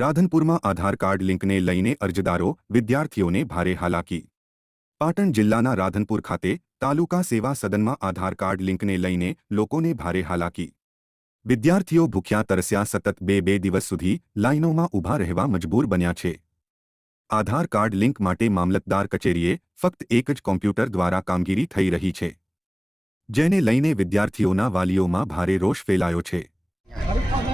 રાધનપુરમાં આધાર card લિંકને લઈને અરજદારો, વિદ્યાર્થીઓને ભારે હાલાકી. પાટણ જિલ્લાના રાધનપુર ખાતે તાલુકા સેવા સદનમાં આધાર કાર્ડ લિંકને લઈને લોકોને ભારે હાલાકી. વિદ્યાર્થીઓ ભૂખ્યા, તરસ્યા, સતત બે બે દિવસ સુધી લાઇનોમાં ઊભા રહેવા મજબૂર બન્યા છે. આધાર કાર્ડ લિંક માટે મામલતદાર કચેરીએ ફક્ત એક જ કોમ્પ્યુટર દ્વારા કામગીરી થઈ રહી છે, જેને લઈને વિદ્યાર્થીઓના વાલીઓમાં ભારે રોષ ફેલાયો છે.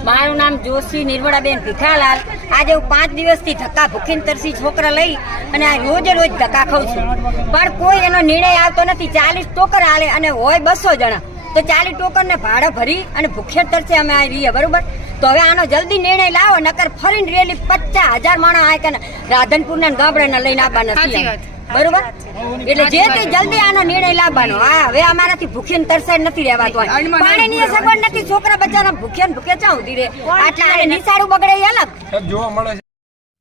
મારું નામ જોશી નિર્મળાબેન ભીખાલાલ આજે હું પાંચ દિવસથી ધક્કા ભૂખીને તરસી છોકરા લઈ અને આ રોજે રોજ ધક્કા ખાઉં છું. પણ કોઈ એનો નિર્ણય આવતો નથી. ચાલીસ ટોકર હાલે અને હોય બસો જણા. તો ચાલીસ ટોકરને ભાડા ભરી અને ભૂખ્યા તરસે અમે આ રહીએ, બરોબર? તો હવે આનો જલ્દી નિર્ણય લાવો, નકર ફરીને રેલી પચાસ હજાર માણસ આ રાધનપુરના ગામડાના લઈને આવવાના નથી. બરોબર? એટલે જે તે જલ્દી આનો નિર્ણય લાવવાનો. હા હવે અમારાથી ભૂખ્યા તરસાઈ નથી રહેવાતું પાણીની સગવડ નથી છોકરા બચારા ભૂખ્યા ને ભૂખ્યા ચા ઉધી રે આટલા આને નિશાળું બગડે એ અલગ.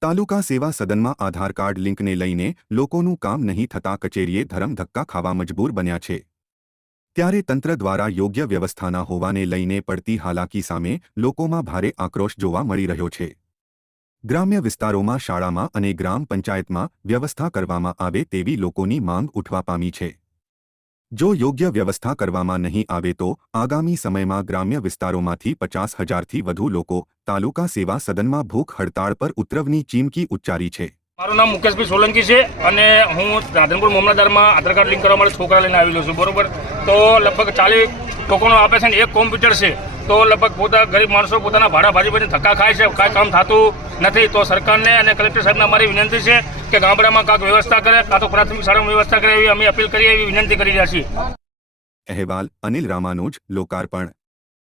તાલુકા સેવા સદનમાં આધાર કાર્ડ લિંકને લઈને લોકોનું કામ નહીં થતા કચેરીએ ધરમ ધક્કા ખાવા મજબૂર બન્યા છે. ત્યારે તંત્ર દ્વારા યોગ્ય વ્યવસ્થાના હોવાને લઈને પડતી હાલાકી સામે લોકોમાં ભારે આક્રોશ જોવા મળી રહ્યો છે. ગ્રામ્ય વિસ્તારોમાં શાળામાં અને ગ્રામ પંચાયતમાં વ્યવસ્થા કરવામાં આવે તેવી લોકોની માંગ ઉઠવા પામી છે. જો યોગ્ય વ્યવસ્થા કરવામાં નહીં આવે તો આગામી સમયમાં ગ્રામ્ય વિસ્તારોમાંથી પચાસ હજારથી વધુ લોકો તાલુકા સેવા સદનમાં ભૂખ હડતાળ પર ઉતરવની ચીમકી ઉચ્ચારી છે. મારું નામ મુકેશભાઈ સોલંકી છે અને હું રાધનપુર મામલતદારમાં આધાર કાર્ડ લિંક કરવા માટે છોકરા લઈને આવેલો છું. બરોબર? તો લગભગ ચાલીસ ટોકનો આપે છે ને એક કોમ્પ્યુટર છે, તો લગભગ પોતા ગરીબ માણસો પોતાના ભાડા ભાજી ધક્કા ખાય છે, કાંઈ કામ થતું નથી. તો સરકારને અને કલેક્ટર સાહેબને અમારી વિનંતી છે કે ગામડામાં કાંઈક વ્યવસ્થા કરે, કાં તો પ્રાથમિક શાળામાં વ્યવસ્થા કરે એવી અમે અપીલ કરીએ એવી વિનંતી કરી રહ્યા છીએ. અહેવાલ અનિલ રામાનુજ, લોકાર્પણ.